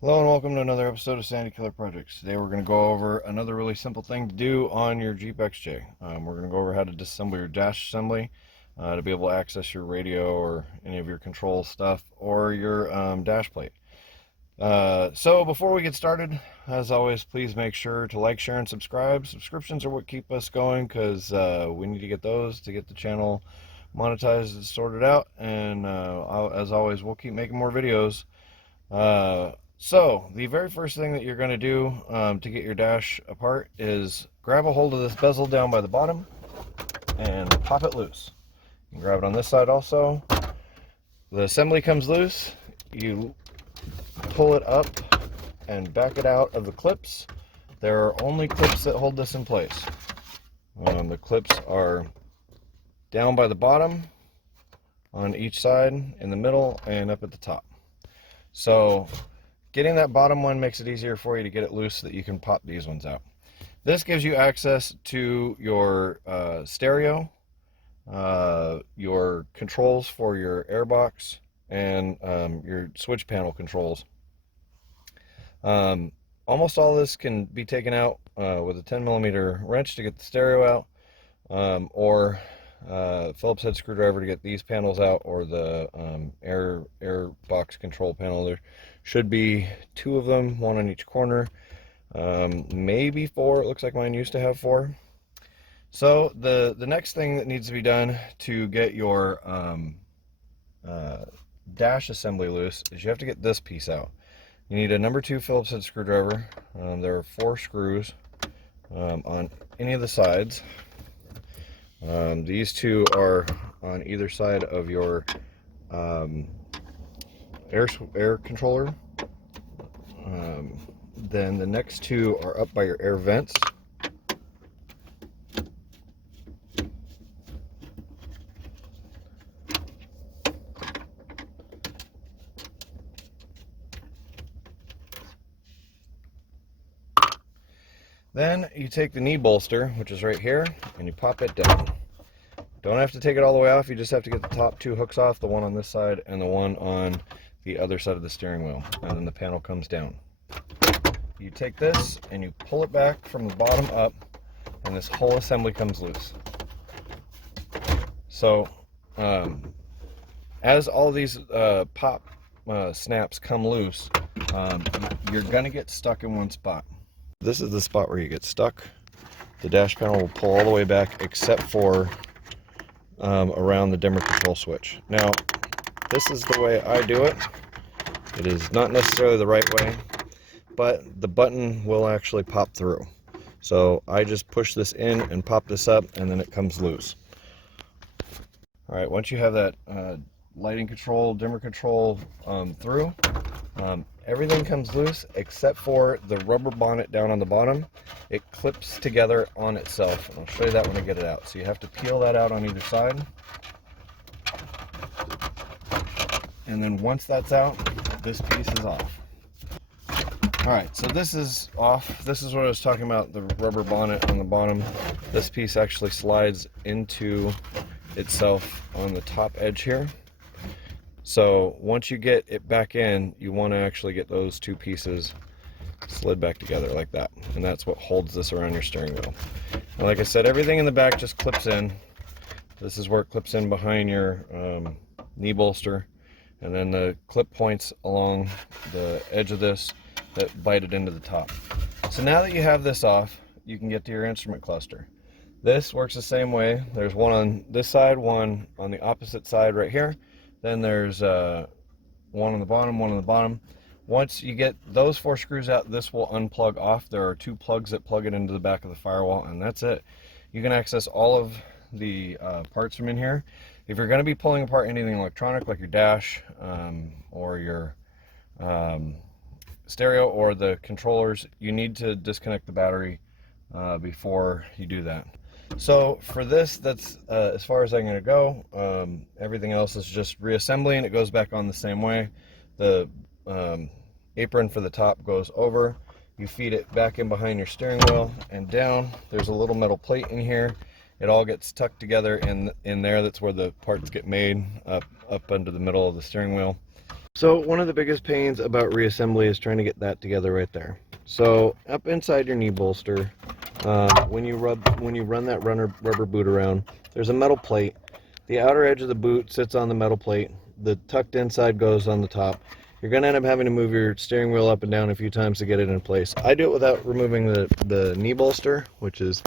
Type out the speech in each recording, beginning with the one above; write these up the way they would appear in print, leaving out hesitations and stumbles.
Hello and welcome to another episode of Sandy Killer Projects. Today we're going to go over another really simple thing to do on your Jeep XJ. We're going to go over how to disassemble your dash assembly to be able to access your radio or any of your control stuff or your dash plate. So before we get started, as always, please make sure to like, share, and subscribe. Subscriptions are what keep us going because we need to get those to get the channel monetized and sorted out. And as always, we'll keep making more videos. So the very first thing that you're going to do to get your dash apart is grab a hold of this bezel down by the bottom and pop it loose. You can grab it on this side also. The assembly comes loose. You pull it up and back it out of the clips. There are only clips that hold this in place. The clips are down by the bottom, on each side, in the middle, and up at the top. So getting that bottom one makes it easier for you to get it loose so that you can pop these ones out. This gives you access to your stereo, your controls for your airbox, and your switch panel controls. Almost all this can be taken out with a 10mm wrench to get the stereo out, or Phillips head screwdriver to get these panels out, or the air box control panel. There should be two of them, one on each corner, maybe four. It looks like mine used to have four. So the next thing that needs to be done to get your dash assembly loose is you have to get this piece out. You need a number 2 Phillips head screwdriver. There are 4 screws on any of the sides. These two are on either side of your air controller. Then the next two are up by your air vents. Then you take the knee bolster, which is right here, and you pop it down. Don't have to take it all the way off, you just have to get the top 2 hooks off, the one on this side and the one on the other side of the steering wheel, and then the panel comes down. You take this and you pull it back from the bottom up, and this whole assembly comes loose. So as all these pop snaps come loose, you're gonna get stuck in one spot. This is the spot where you get stuck. The dash panel will pull all the way back except for around the dimmer control switch. Now, this is the way I do it. It is not necessarily the right way, but the button will actually pop through. So I just push this in and pop this up, and then it comes loose. All right, once you have that lighting control, dimmer control through, everything comes loose except for the rubber bonnet down on the bottom. It clips together on itself. I'll show you that when I get it out. So you have to peel that out on either side. And then once that's out, this piece is off. Alright, so this is off. This is what I was talking about, the rubber bonnet on the bottom. This piece actually slides into itself on the top edge here. So once you get it back in, you want to actually get those 2 pieces slid back together like that. And that's what holds this around your steering wheel. And like I said, everything in the back just clips in. This is where it clips in behind your knee bolster. And then the clip points along the edge of this that bite it into the top. So now that you have this off, you can get to your instrument cluster. This works the same way. There's one on this side, one on the opposite side right here. Then there's one on the bottom, one on the bottom. Once you get those 4 screws out, this will unplug off. There are 2 plugs that plug it into the back of the firewall, and that's it. You can access all of the parts from in here. If you're going to be pulling apart anything electronic, like your dash or your stereo or the controllers, you need to disconnect the battery before you do that. So for this, that's as far as I'm going to go. Everything else is just reassembling. It goes back on the same way. The apron for the top goes over. You feed it back in behind your steering wheel and down. There's a little metal plate in here. It all gets tucked together in there. That's where the parts get made, up under the middle of the steering wheel. So one of the biggest pains about reassembly is trying to get that together right there. So up inside your knee bolster, when you run that rubber boot around, there's a metal plate. The outer edge of the boot sits on the metal plate. The tucked inside goes on the top. You're going to end up having to move your steering wheel up and down a few times to get it in place. I do it without removing the knee bolster, which is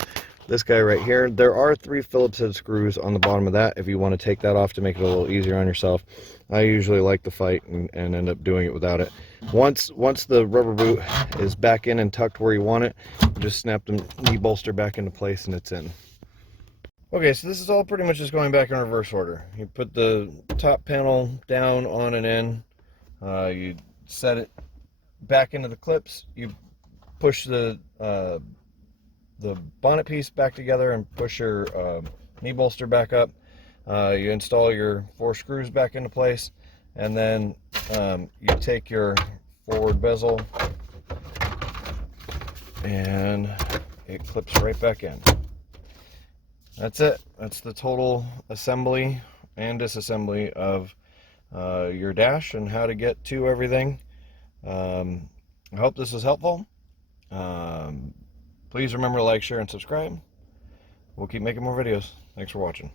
this guy right here. There are 3 Phillips head screws on the bottom of that if you want to take that off to make it a little easier on yourself. I usually like to fight and end up doing it without it. Once the rubber boot is back in and tucked where you want it, just snap the knee bolster back into place and it's in. Okay, so this is all pretty much just going back in reverse order. You put the top panel down, on, and in. You set it back into the clips. You push the bonnet piece back together and push your knee bolster back up. You install your 4 screws back into place, and then you take your forward bezel and it clips right back in. That's it. That's the total assembly and disassembly of your dash and how to get to everything. I hope this was helpful. Please remember to like, share, and subscribe. We'll keep making more videos. Thanks for watching.